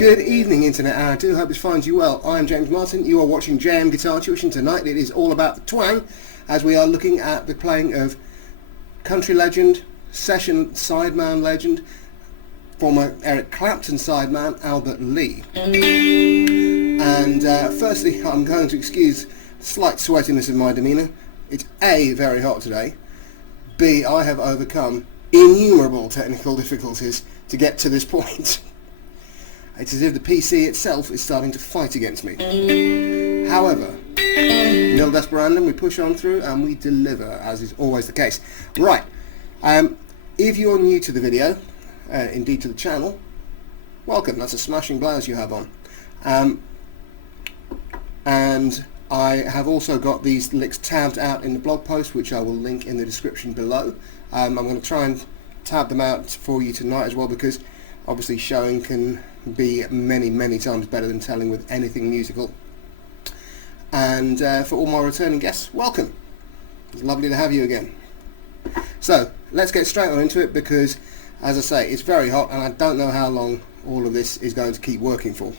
Good evening, Internet. I do hope this finds you well. I am James Martin. You are watching JM Guitar Tuition. Tonight it is all about the twang, as we are looking at the playing of country legend, session sideman legend, former Eric Clapton sideman Albert Lee. And firstly, I'm going to excuse slight sweatiness in my demeanour. It's A, very hot today. B, I have overcome innumerable technical difficulties to get to this point. It's as if the PC itself is starting to fight against me. However, nil desperandum, we push on through and we deliver, as is always the case. Right, if you're new to the video, indeed to the channel, welcome. That's a smashing blouse you have on. And I have also got these licks tabbed out in the blog post, which I will link in the description below. I'm going to try and tab them out for you tonight as well, because obviously showing can be many times better than telling with anything musical. And for all my returning guests, welcome. It's lovely to have you again. So let's get straight on into it, because as I say, it's very hot and I don't know how long all of this is going to keep working for.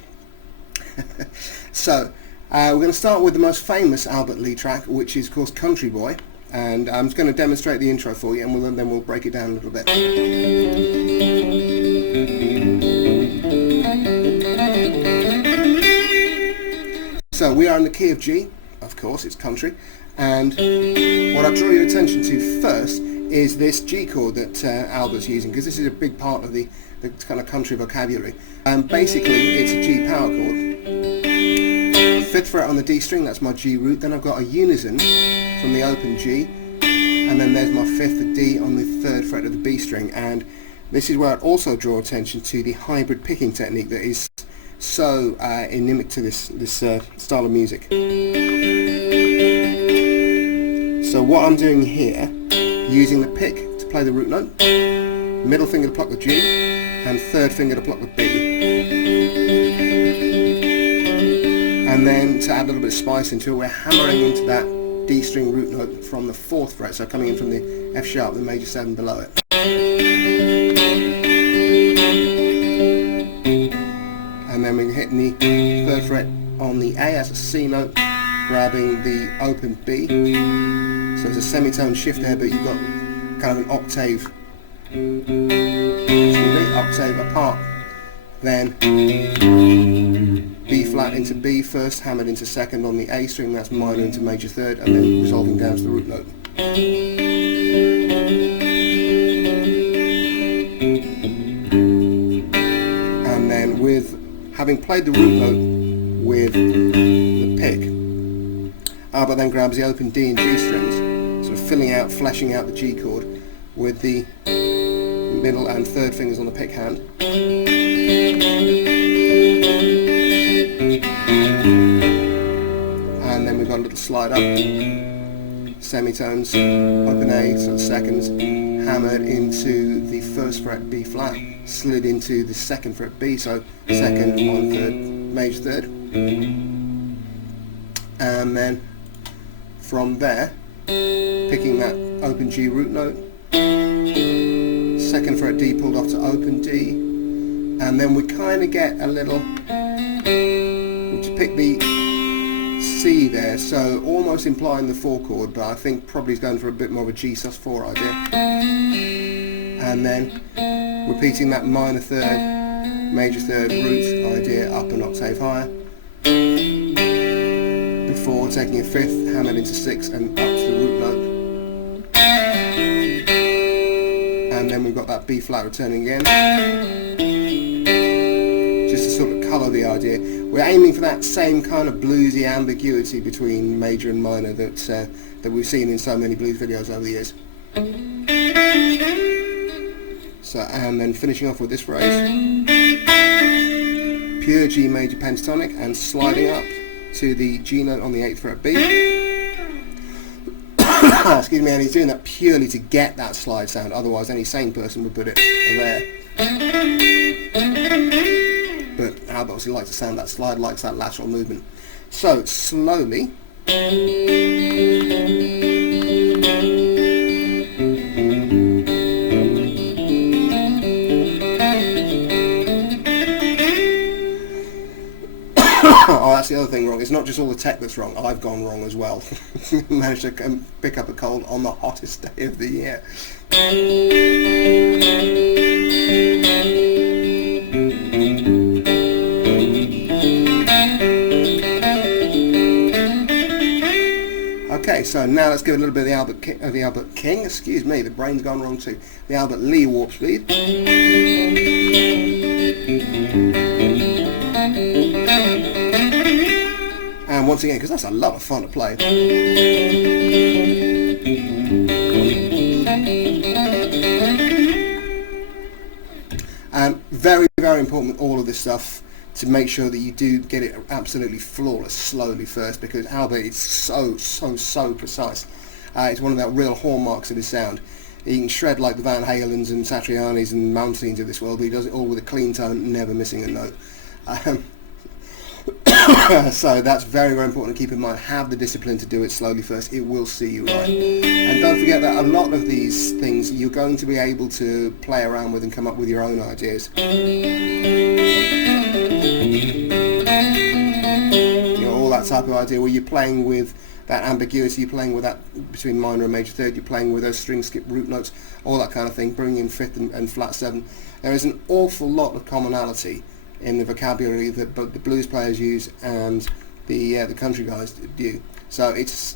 So we're going to start with the most famous Albert Lee track, which is called Country Boy, and I'm just going to demonstrate the intro for you, and then we'll break it down a little bit. So we are in the key of G, of course, it's country, and what I draw your attention to first is this G chord that Albert's using, because this is a big part of the kind of country vocabulary. Basically, it's a G power chord. 5th fret on the D string, that's my G root. Then I've got a unison from the open G, and then there's my 5th, the D, on the 3rd fret of the B string. And this is where I'd also draw attention to the hybrid picking technique that is so endemic to this style of music. So what I'm doing here, using the pick to play the root note, middle finger to pluck the G, and 3rd finger to pluck the B. And then to add a little bit of spice into it, we're hammering into that D string root note from the 4th fret, so coming in from the F sharp, the major 7 below it. And then we're hitting the 3rd fret on the A as a C note, grabbing the open B. So it's a semitone shift there, but you've got kind of an octave apart. Then B flat into B first, hammered into 2nd on the A string, that's minor into major 3rd, and then resolving down to the root note. And then with having played the root note with the pick, Albert then grabs the open D and G strings, sort of fleshing out the G chord with the middle and 3rd fingers on the pick hand. And then we've got a little slide up, semitones, open A, so the 2nds, hammered into the 1st fret B flat, slid into the 2nd fret B, so 2nd, 1/3, major 3rd. And then from there, picking that open G root note, 2nd fret D pulled off to open D, and then we kind of get a little, to pick the C there, so almost implying the 4 chord, but I think probably he's going for a bit more of a G sus4 idea. And then repeating that minor 3rd, major 3rd root idea up an octave higher, before taking a 5th, hammered into 6 and up to the root note. And then we've got that B flat returning again, just to sort of colour the idea. We're aiming for that same kind of bluesy ambiguity between major and minor that we've seen in so many blues videos over the years. So, and then finishing off with this phrase, pure G major pentatonic, and sliding up to the G note on the 8th fret B. Excuse me, and he's doing that purely to get that slide sound, otherwise any sane person would put it there. But Albert obviously likes to sound that slide, likes that lateral movement. So slowly, it's not just all the tech that's wrong. I've gone wrong as well. Managed to pick up a cold on the hottest day of the year. Okay, so now let's give it a little bit of the Albert King. Excuse me, the brain's gone wrong too. The Albert Lee warp speed. And once again, because that's a lot of fun to play. And very, very important with all of this stuff to make sure that you do get it absolutely flawless slowly first, because Albert is so precise. It's one of the real hallmarks of his sound. He can shred like the Van Halens and Satrianis and Malmsteens of this world, but he does it all with a clean tone, never missing a note. So that's very, very important to keep in mind. Have the discipline to do it slowly first. It will see you right. And don't forget that a lot of these things you're going to be able to play around with and come up with your own ideas. You know, all that type of idea where you're playing with that ambiguity, you're playing with that between minor and major third, you're playing with those string skip root notes, all that kind of thing, bringing in fifth and flat seven. There is an awful lot of commonality in the vocabulary that both the blues players use and the country guys do. So it's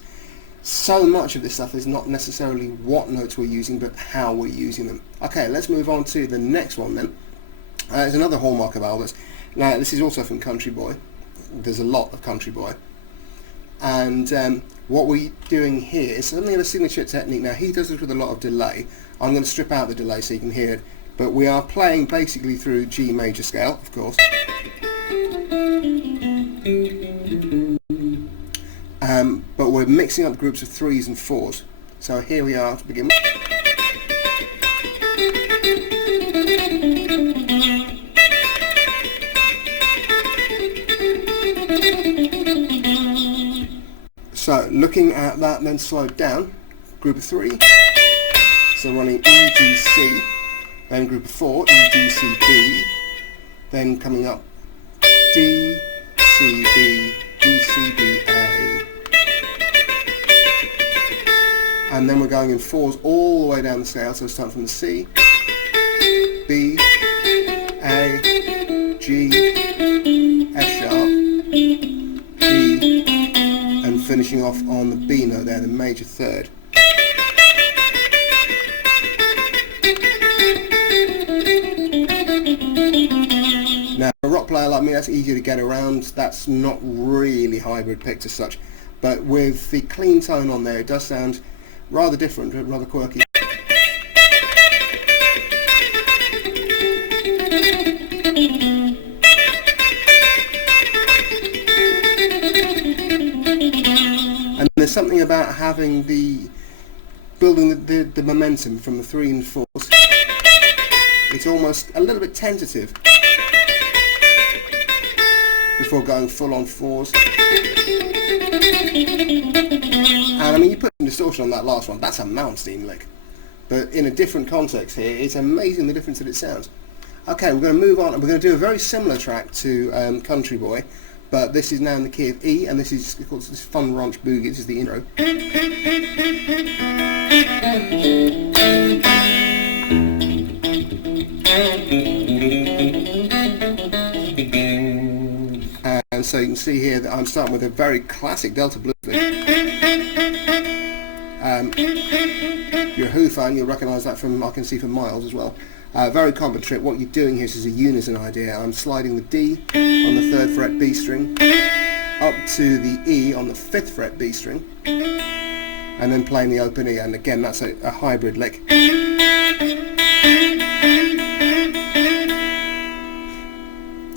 so much of this stuff is not necessarily what notes we're using, but how we're using them. Okay, let's move on to the next one then. There's another hallmark of Albert's. Now this is also from Country Boy. There's a lot of Country Boy. And what we're doing here is something of a signature technique. Now he does this with a lot of delay. I'm going to strip out the delay so you can hear it. But we are playing basically through G major scale, of course. But we're mixing up groups of threes and fours. So here we are to begin with. So looking at that, then slowed down, group of three. So running E, D, C. Then group of four, E, D, C, B, then coming up D, C, B, D, C, B, A, and then we're going in fours all the way down the scale, so start from the C, B, A, G, F sharp, D, and finishing off on the B note there, the major third. Now, a rock player like me, that's easy to get around. That's not really hybrid picked as such. But with the clean tone on there, it does sound rather different, rather quirky. And there's something about having building the momentum from the three and fours. It's almost a little bit tentative before going full on fours. And I mean, you put some distortion on that last one, that's a Malmsteen lick. But in a different context here, it's amazing the difference that it sounds. Okay, we're going to move on and we're going to do a very similar track to Country Boy, but this is now in the key of E, and this is called this Fun Ranch Boogie. This is the intro. And so you can see here that I'm starting with a very classic Delta blues lick. You're a Who fan, you'll recognise that from, I can see from Miles as well. Very common trick. What you're doing here is a unison idea. I'm sliding the D on the 3rd fret B string up to the E on the 5th fret B string, and then playing the open E, and again that's a hybrid lick.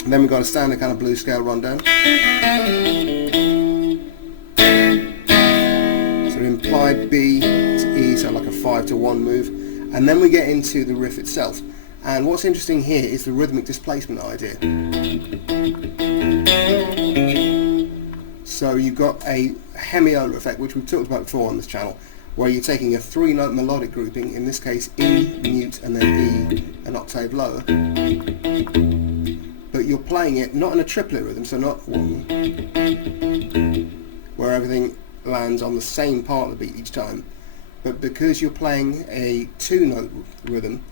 And then we've got a standard kind of blues scale rundown. So implied B to E, so like a 5 to 1 move. And then we get into the riff itself. And what's interesting here is the rhythmic displacement idea. So you've got a hemiola effect, which we've talked about before on this channel, where you're taking a 3-note melodic grouping, in this case E, mute, and then E, an octave lower. But you're playing it not in a triplet rhythm, so not one, where everything lands on the same part of the beat each time, but because you're playing a 2-note rhythm,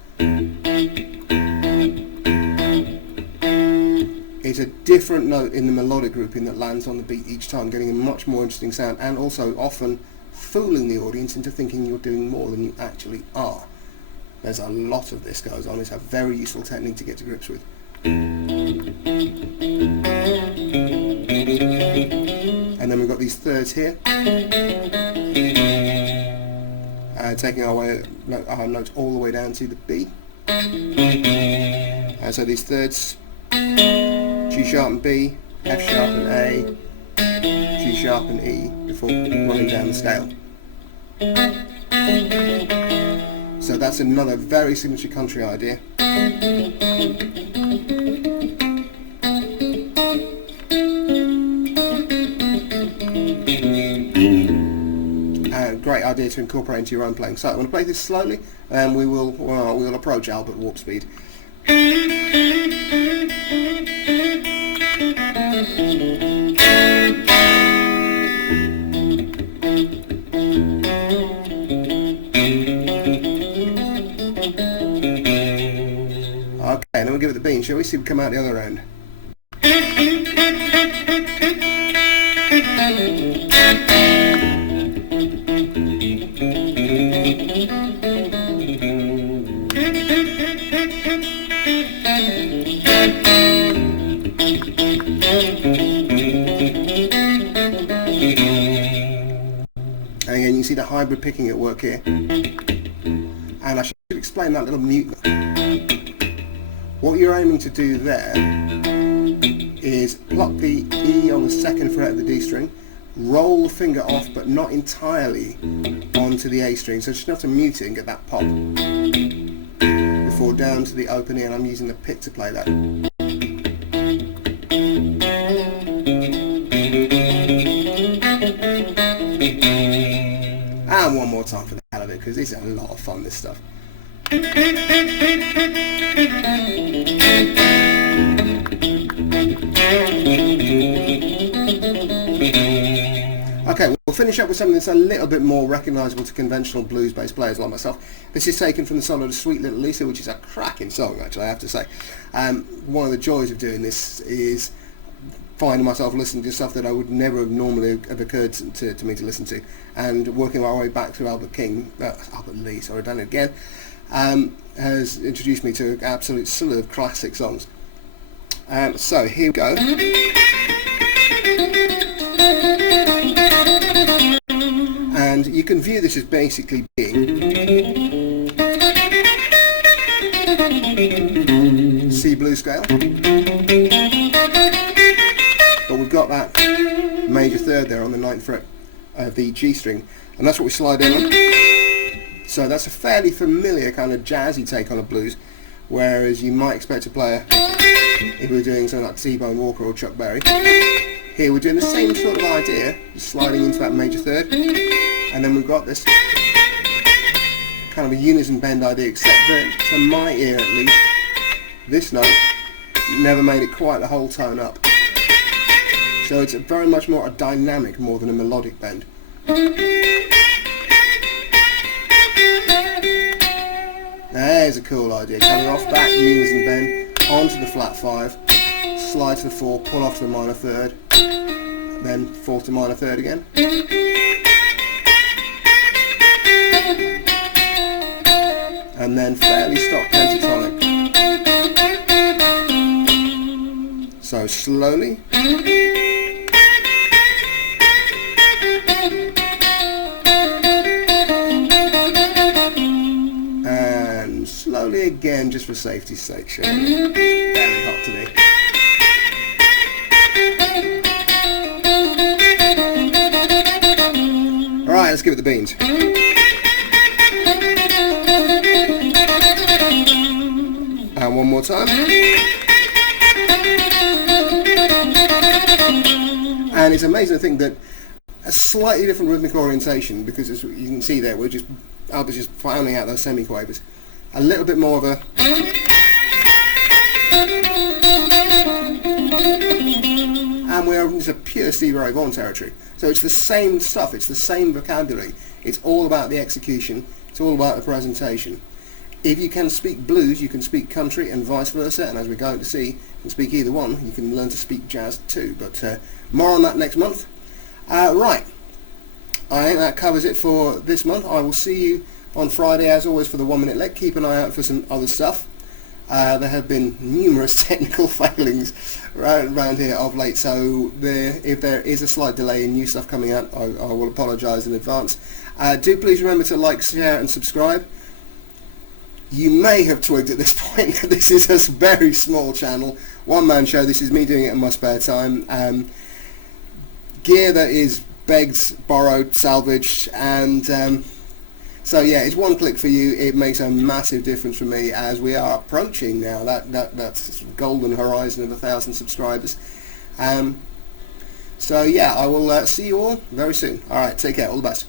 it's a different note in the melodic grouping that lands on the beat each time, getting a much more interesting sound, and also often fooling the audience into thinking you're doing more than you actually are. There's a lot of this goes on. It's a very useful technique to get to grips with. And then we've got these thirds here, taking our notes all the way down to the B. And so these thirds, G sharp and B, F sharp and A, G sharp and E, before running down the scale. So that's another very signature country idea. And great idea to incorporate into your own playing. So I'm going to play this slowly, and we will approach Albert warp speed. Okay, and then we'll give it the bean, shall we? See if we come out the other end. And again, you see the hybrid picking at work here. And I should explain that little mute. What you're aiming to do there is pluck the E on the second fret of the D string, roll the finger off but not entirely onto the A string, so just enough to mute it and get that pop. Before down to the open E, and I'm using the pick to play that. And one more time for the hell of it, because it's a lot of fun, this stuff. Okay, we'll finish up with something that's a little bit more recognisable to conventional blues-based players like myself. This is taken from the solo to Sweet Little Lisa, which is a cracking song, actually, I have to say. One of the joys of doing this is finding myself listening to stuff that I would never have normally have occurred to me to listen to, and working my way back through Albert Lee, sorry, done it again, has introduced me to an absolute slew of classic songs. So here we go. And you can view this as basically being C blues scale, but we've got that major third there on the 9th fret of the G string, and that's what we slide in on. So that's a fairly familiar kind of jazzy take on a blues, whereas you might expect to play if we were doing something like T-Bone Walker or Chuck Berry. Here we're doing the same sort of idea, just sliding into that major third, and then we've got this kind of a unison bend idea, except that, to my ear at least, this note never made it quite the whole tone up. So it's very much more a dynamic more than a melodic bend. There's a cool idea, coming off that unison bend, onto the flat 5, slide to the 4, pull off to the minor third, then 4th to minor third again. And then fairly stock pentatonic. So slowly. And slowly again, just for safety's sake, shall we? Very hot today. Alright, let's give it the beans. And one more time. And it's amazing to think that a slightly different rhythmic orientation, because as you can see there, Albert's just finding out those semiquavers. A little bit more of a and we're into pure Stevie Ray Vaughan territory. So it's the same stuff, it's the same vocabulary. It's all about the execution, it's all about the presentation. If you can speak blues, you can speak country and vice versa, and as we're going to see, you can speak either one. You can learn to speak jazz too, but more on that next month. Right, I think that covers it for this month. I will see you on Friday as always for the 1 minute leg. Keep an eye out for some other stuff. There have been numerous technical failings around here of late, so if there is a slight delay in new stuff coming out, I will apologise in advance. Do please remember to like, share and subscribe. You may have twigged at this point that this is a very small channel, one-man show. This is me doing it in my spare time. Gear that is begged, borrowed, salvaged, and so yeah, it's one click for you. It makes a massive difference for me as we are approaching now that's golden horizon of 1,000 subscribers. So yeah, I will see you all very soon. Alright, take care, all the best.